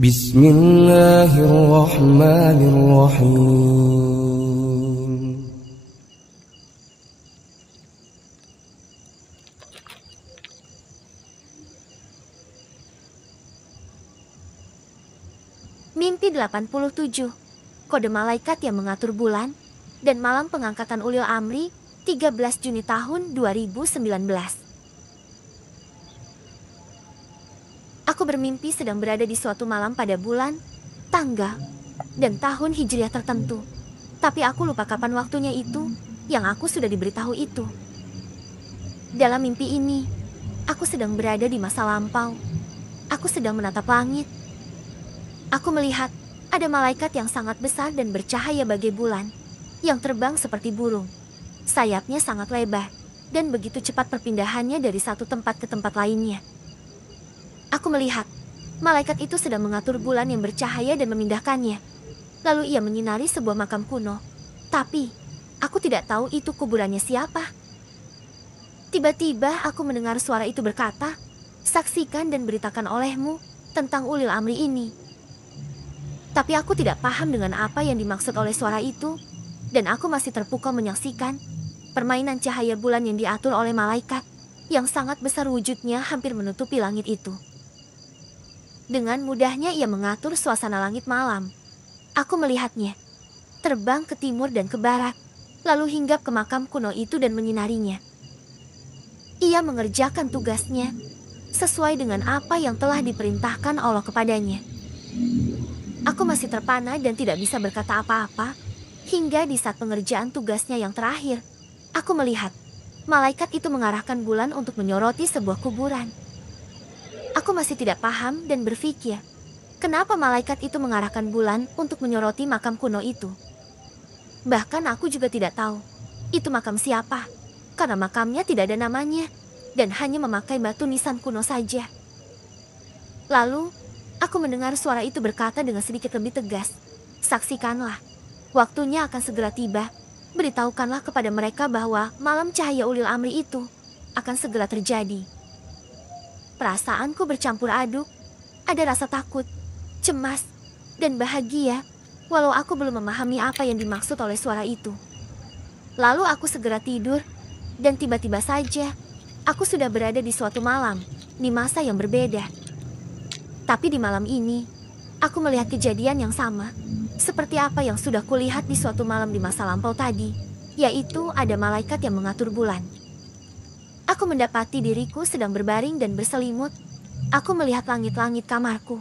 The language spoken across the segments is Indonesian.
Bismillahirrahmanirrahim. Mimpi 87. Kode malaikat yang mengatur bulan dan malam pengangkatan Ulil Amri 13 Juni tahun 2019. Aku bermimpi sedang berada di suatu malam pada bulan, tanggal, dan tahun Hijriah tertentu. Tapi aku lupa kapan waktunya itu, yang aku sudah diberitahu itu. Dalam mimpi ini, aku sedang berada di masa lampau. Aku sedang menatap langit. Aku melihat ada malaikat yang sangat besar dan bercahaya bagai bulan, yang terbang seperti burung. Sayapnya sangat lebar, dan begitu cepat perpindahannya dari satu tempat ke tempat lainnya. Aku melihat, malaikat itu sedang mengatur bulan yang bercahaya dan memindahkannya. Lalu ia menyinari sebuah makam kuno. Tapi, aku tidak tahu itu kuburannya siapa. Tiba-tiba aku mendengar suara itu berkata, "Saksikan dan beritakan olehmu tentang Ulil Amri ini." Tapi aku tidak paham dengan apa yang dimaksud oleh suara itu, dan aku masih terpukau menyaksikan permainan cahaya bulan yang diatur oleh malaikat, yang sangat besar wujudnya hampir menutupi langit itu. Dengan mudahnya ia mengatur suasana langit malam. Aku melihatnya, terbang ke timur dan ke barat, lalu hinggap ke makam kuno itu dan menyinarinya. Ia mengerjakan tugasnya, sesuai dengan apa yang telah diperintahkan Allah kepadanya. Aku masih terpana dan tidak bisa berkata apa-apa, hingga di saat pengerjaan tugasnya yang terakhir, aku melihat malaikat itu mengarahkan bulan untuk menyoroti sebuah kuburan. Aku masih tidak paham dan berpikir, kenapa malaikat itu mengarahkan bulan untuk menyoroti makam kuno itu. Bahkan aku juga tidak tahu, itu makam siapa, karena makamnya tidak ada namanya, dan hanya memakai batu nisan kuno saja. Lalu, aku mendengar suara itu berkata dengan sedikit lebih tegas, "Saksikanlah, waktunya akan segera tiba. Beritahukanlah kepada mereka bahwa malam cahaya Ulil Amri itu akan segera terjadi." Perasaanku bercampur aduk, ada rasa takut, cemas, dan bahagia, walau aku belum memahami apa yang dimaksud oleh suara itu. Lalu aku segera tidur, dan tiba-tiba saja, aku sudah berada di suatu malam, di masa yang berbeda. Tapi di malam ini, aku melihat kejadian yang sama, seperti apa yang sudah kulihat di suatu malam di masa lampau tadi, yaitu ada malaikat yang mengatur bulan. Aku mendapati diriku sedang berbaring dan berselimut. Aku melihat langit-langit kamarku.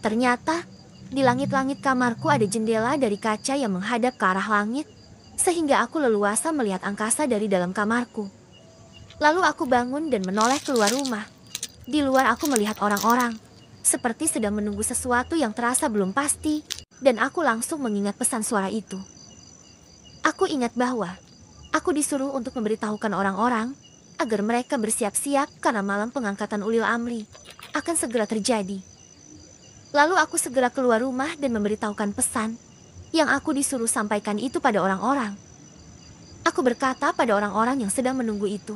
Ternyata, di langit-langit kamarku ada jendela dari kaca yang menghadap ke arah langit, sehingga aku leluasa melihat angkasa dari dalam kamarku. Lalu aku bangun dan menoleh keluar rumah. Di luar aku melihat orang-orang, seperti sedang menunggu sesuatu yang terasa belum pasti, dan aku langsung mengingat pesan suara itu. Aku ingat bahwa aku disuruh untuk memberitahukan orang-orang agar mereka bersiap-siap karena malam pengangkatan Ulil Amri akan segera terjadi. Lalu aku segera keluar rumah dan memberitahukan pesan yang aku disuruh sampaikan itu pada orang-orang. Aku berkata pada orang-orang yang sedang menunggu itu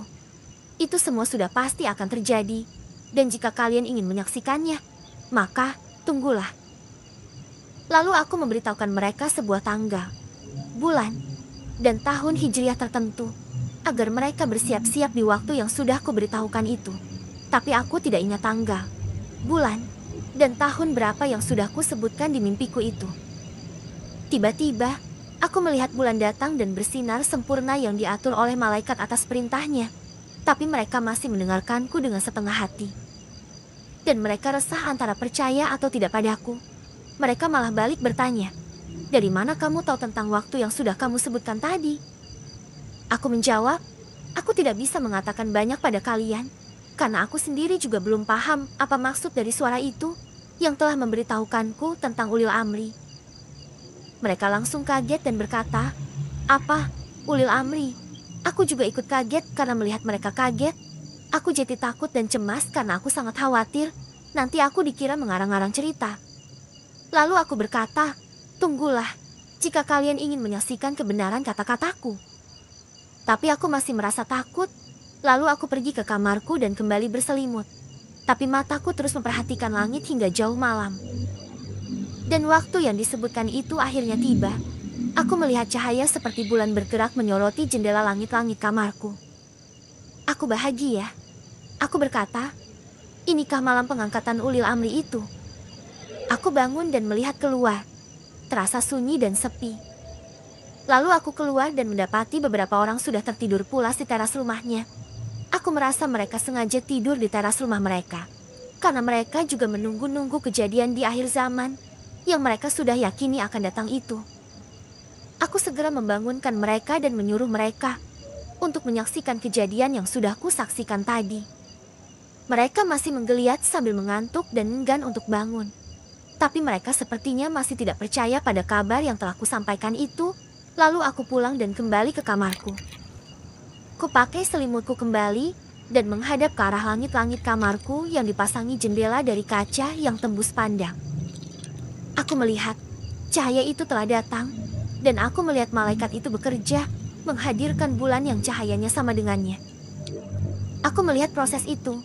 semua sudah pasti akan terjadi, dan jika kalian ingin menyaksikannya, maka tunggulah. Lalu aku memberitahukan mereka sebuah tanggal, bulan, dan tahun Hijriah tertentu, agar mereka bersiap-siap di waktu yang sudah kuberitahukan itu. Tapi aku tidak ingat tanggal, bulan, dan tahun berapa yang sudah kusebutkan di mimpiku itu. Tiba-tiba, aku melihat bulan datang dan bersinar sempurna yang diatur oleh malaikat atas perintahnya. Tapi mereka masih mendengarkanku dengan setengah hati. Dan mereka resah antara percaya atau tidak padaku. Mereka malah balik bertanya, "Dari mana kamu tahu tentang waktu yang sudah kamu sebutkan tadi?" Aku menjawab, "Aku tidak bisa mengatakan banyak pada kalian, karena aku sendiri juga belum paham apa maksud dari suara itu yang telah memberitahukanku tentang Ulil Amri." Mereka langsung kaget dan berkata, "Apa? Ulil Amri?" Aku juga ikut kaget karena melihat mereka kaget. Aku jadi takut dan cemas karena aku sangat khawatir nanti aku dikira mengarang-arang cerita. Lalu aku berkata, "Tunggulah, jika kalian ingin menyaksikan kebenaran kata-kataku." Tapi aku masih merasa takut, lalu aku pergi ke kamarku dan kembali berselimut. Tapi mataku terus memperhatikan langit hingga jauh malam. Dan waktu yang disebutkan itu akhirnya tiba. Aku melihat cahaya seperti bulan bergerak menyoroti jendela langit-langit kamarku. Aku bahagia. Aku berkata, inikah malam pengangkatan Ulil Amri itu? Aku bangun dan melihat keluar. Terasa sunyi dan sepi. Lalu aku keluar dan mendapati beberapa orang sudah tertidur pulas di teras rumahnya. Aku merasa mereka sengaja tidur di teras rumah mereka. Karena mereka juga menunggu-nunggu kejadian di akhir zaman yang mereka sudah yakini akan datang itu. Aku segera membangunkan mereka dan menyuruh mereka untuk menyaksikan kejadian yang sudah kusaksikan tadi. Mereka masih menggeliat sambil mengantuk dan enggan untuk bangun. Tapi mereka sepertinya masih tidak percaya pada kabar yang telah kusampaikan itu. Lalu aku pulang dan kembali ke kamarku. Kupakai selimutku kembali dan menghadap ke arah langit-langit kamarku yang dipasangi jendela dari kaca yang tembus pandang. Aku melihat cahaya itu telah datang dan aku melihat malaikat itu bekerja menghadirkan bulan yang cahayanya sama dengannya. Aku melihat proses itu,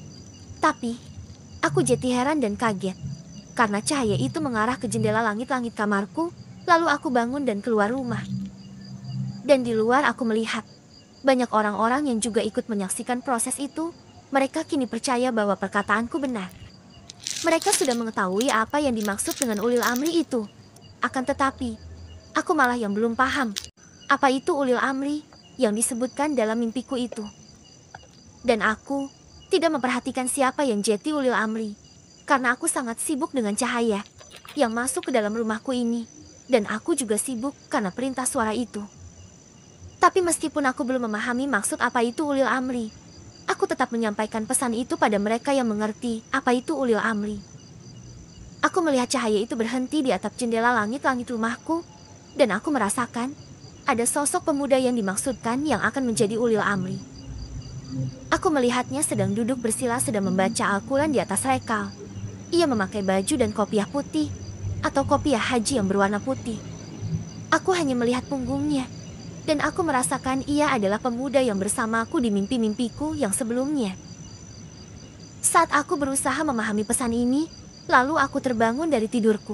tapi aku jadi heran dan kaget karena cahaya itu mengarah ke jendela langit-langit kamarku. Lalu aku bangun dan keluar rumah. Dan di luar aku melihat banyak orang-orang yang juga ikut menyaksikan proses itu. Mereka kini percaya bahwa perkataanku benar. Mereka sudah mengetahui apa yang dimaksud dengan Ulil Amri itu. Akan tetapi, aku malah yang belum paham apa itu Ulil Amri yang disebutkan dalam mimpiku itu. Dan aku tidak memperhatikan siapa yang jadi Ulil Amri, karena aku sangat sibuk dengan cahaya yang masuk ke dalam rumahku ini. Dan aku juga sibuk karena perintah suara itu. Tapi meskipun aku belum memahami maksud apa itu Ulil Amri, aku tetap menyampaikan pesan itu pada mereka yang mengerti apa itu Ulil Amri. Aku melihat cahaya itu berhenti di atap jendela langit-langit rumahku, dan aku merasakan ada sosok pemuda yang dimaksudkan yang akan menjadi Ulil Amri. Aku melihatnya sedang duduk bersila sedang membaca Al-Quran di atas rekal. Ia memakai baju dan kopiah putih, atau kopiah haji yang berwarna putih. Aku hanya melihat punggungnya. Dan aku merasakan ia adalah pemuda yang bersamaku di mimpi-mimpiku yang sebelumnya. Saat aku berusaha memahami pesan ini, lalu aku terbangun dari tidurku.